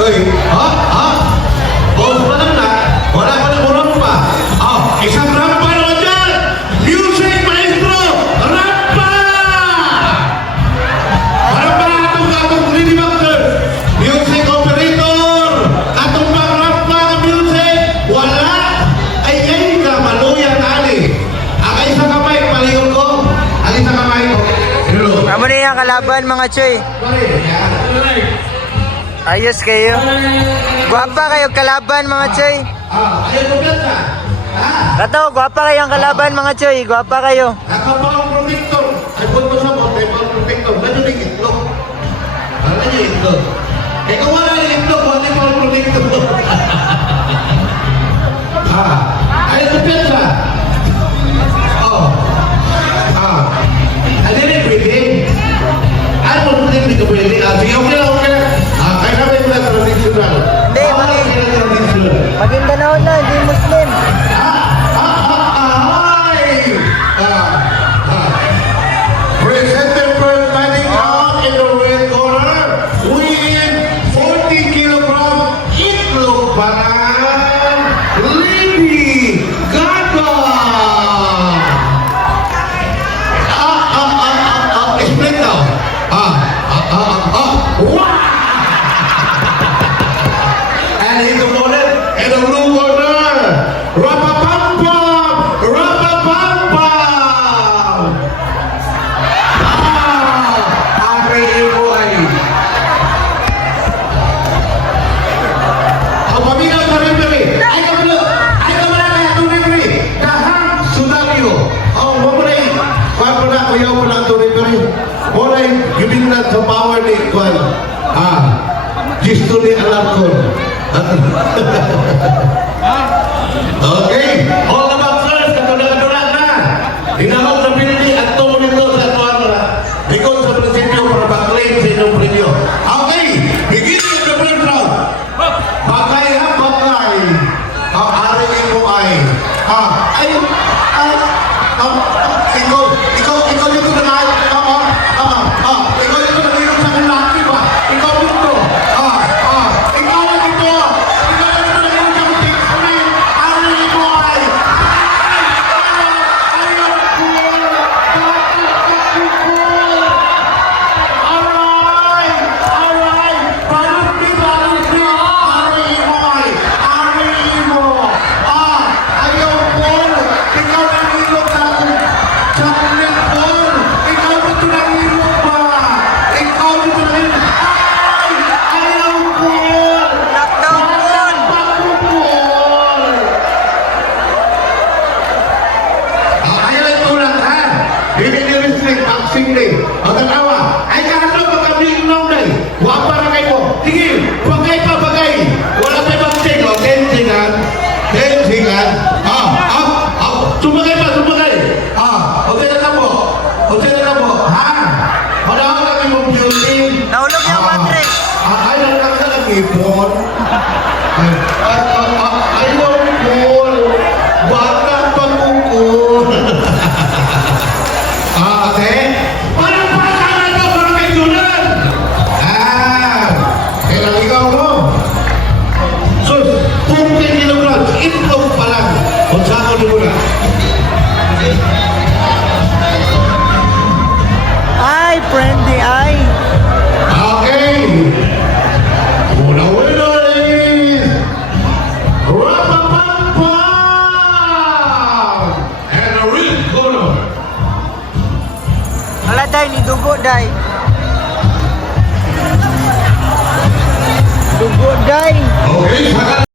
Uy, ha? Ha? Boss pa lang na. Wala pa lang ulang pa. Oh, isang rampa naman dyan! Music maestro! Rampa! Rampa atong atong Master! Music operator! Atong pang rampa ng music! Wala! Ay ka, maluyan ali! Ang isa kamay, paliyon ko! Ang isa kamay ko! Sinulo! Amo na yung kalaban mga choy. Pare, yan! Ayos kayo. Guwapa kayo kalaban mga choy. Ayaw ko ganda! Ha? Kato, guwapa kayong kalaban mga choy. Guwapa kayo. Ako pa ang protector. Ay, kung mo sa mga pang protector, nandiyo yung itlog. Ano yung itlog? Eh, kung wala yung itlog, wala yung pang protector. Ay, ito pesa. Oh. Hindi rin pwede. Ano mo hindi ko pwede? Sige, okay. Kaya kami mga traditional. Hindi, traditional. Maguindanao na, hindi Muslim. Presented first fighting out in the red corner with 40 kilogram itlog parang Lady Gaga. Explain now. Wow! And he's opponent in the blue corner. Rapapampam! Rapapampam! Aray ibo ay. Ang paminaw sa referee. Ay kamala kaya itong referee. Dahang Sunagyo. Mamunay. Kaya na, kuyaw mo lang itong referee. Mulay, yun na sa power ni Kwan. Gisto ni Alarcon. Okay. All about first, katulad-katulad na. Tinawag sa pinili at tumo nito sa tuwara. Ikot sa prinsipyo para mag-claim sa inyong premyo. Okay. Beginning of the first round. Bakay ha, bakay. Ari mo ay. Ikaw dito na lahat. Ikaw dito na mayroon sa akin laki ba? Ikaw dito. Ikaw dito. Ikaw dito na mayroon sa akin screen. Ari mo ay. Ayaw ko. Alright. Balot ni. Ari mo ay. Ari mo. Ayaw ko. Ikaw na mayroon sa akin. Chocolate ball. Ikaw dito na mayroon ba? Ikaw dito na mayroon. Ayaw ko. Knockdown ball. Ayaw lang tulad ha. Hindi ni-restrict boxing day. Ang tatawa. Ay kahalo pagkabing nong day. Wapa na kayo. Sige. Bagay pa bagay. Wala tayo boxing. O, tensingan. Sumagay pa, sumagay. Okay na na po. Ha? Wala ka lang yung beauty. Nahulog yung mattress. Ay, lang ka lang ipon. Ayaw po. Bata pangukul. Okay? Parang pasama ito, parang kay Julan. Kailang ikaw mo. So, 40 kilograms, itlog pa lang. Kung saan ko muna. Ay, friendly ay. Okay. The winner is Rapapampam and the red corner. Wala day, ni dugo day.